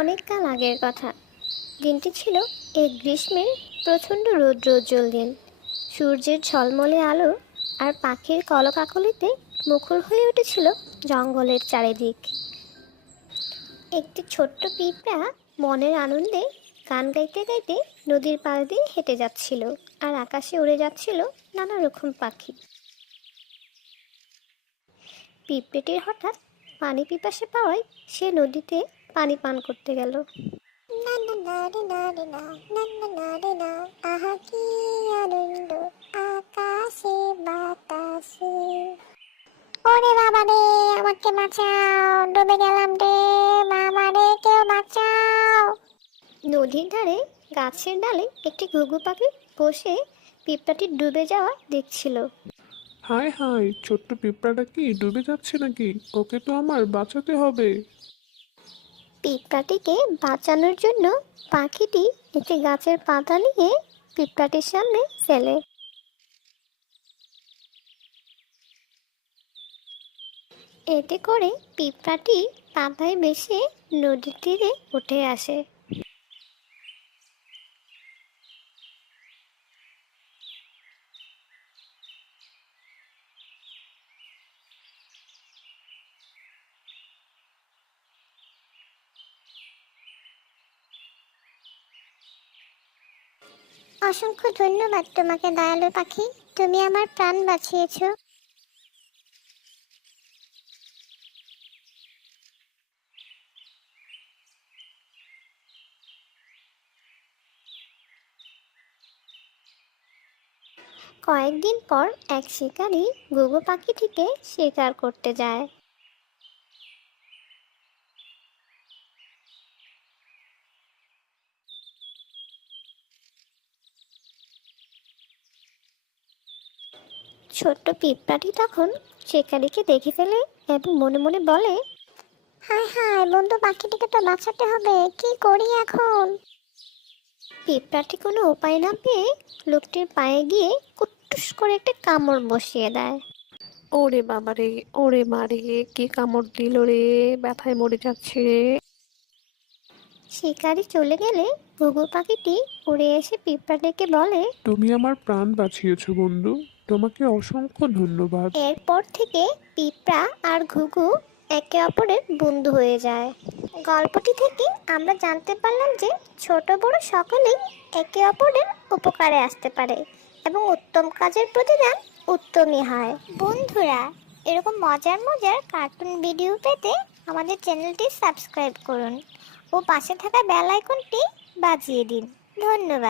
অনেক কাল আগের কথা। দিনটি ছিল এক গ্রীষ্মের প্রচণ্ড রৌদ্রোজ্জ্বল দিন। সূর্যের ঝলমলে আলো আর পাখির কলকাকলিতে মুখর হয়ে উঠেছিল জঙ্গলের চারিদিক। একটি ছোট্ট পিঁপড়া মনের আনন্দে গান গাইতে গাইতে নদীর পাড় দিয়ে হেঁটে যাচ্ছিল, আর আকাশে উড়ে যাচ্ছিল নানা রকম পাখি। পিঁপড়েটির হঠাৎ পানি পিপাসা পাওয়ায় সে নদীতে পানি পান করতে গেল। না না না রে না রে না, না না না রে না, আহা কি আনন্দ আকাশে বাতাসে। ওরে বাবা রে, আমাকে বাঁচাও, ডুবে গেলাম রে, বাবা রে কেউ বাঁচাও। নদীর ধারে গাছের ডালে একটি ঘুঘু পাখি বসে পিঁপড়াটি ডুবে যাওয়া দেখছিল। হায় হায়, ছোট্ট পিঁপড়াটা কি ডুবে যাচ্ছে নাকি? ওকে তো আমার বাঁচাতে হবে। পিঁপড়াটিকে বাঁচানোর জন্য পাখিটি একটি গাছের পাতা নিয়ে পিঁপড়াটির সামনে ফেলে। এতে করে পিঁপড়াটি পাতায় বেশে নদীর তীরে উঠে আসে। অসংখ্য ধন্যবাদ তোমাকে দয়ালু পাখি, তুমি আমার প্রাণ বাঁচিয়েছো। কয়েকদিন পর এক শিকারী ঘুঘু পাখিটিকে শিকার করতে যায়। ছোট্ট পিঁপড়াটি তখন শিকারীকে দেখে ফেলে এবং মনে মনে বলে, হায় হায়, বন্ধু পাখিটিকে তো বাঁচাতে হবে, কি করি এখন? পিঁপড়াটি কোনো উপায় না পেয়ে লোকটির পায়ে গিয়ে কুট্টুস করে একটা কামড় বসিয়ে দেয়। ওরে বাবা রে, ওরে মারে, কি কামড় দিল রে, ব্যথায় মরে যাচ্ছে রে। শিকারি চলে গেলে ঘুঘু পাখিটি উড়ে এসে পিঁপড়াটিকে বলে, তুমি আমার প্রাণ বাঁচিয়েছো বন্ধু, তোমাকে অসংখ্য ধন্যবাদ। এরপর থেকে পিঁপড়া আর ঘুঘু একে অপরের বন্ধু হয়ে যায়। গল্পটি থেকে আমরা জানতে পারলাম যে ছোট বড় সকলেই একে অপরের উপকারে আসতে পারে এবং উত্তম কাজের প্রতিদান উত্তমই হয়। বন্ধুরা, এরকম মজার মজার কার্টুন ভিডিও পেতে আমাদের চ্যানেলটি সাবস্ক্রাইব করুন ও পাশে থাকা বেল আইকনটি বাজিয়ে দিন। ধন্যবাদ।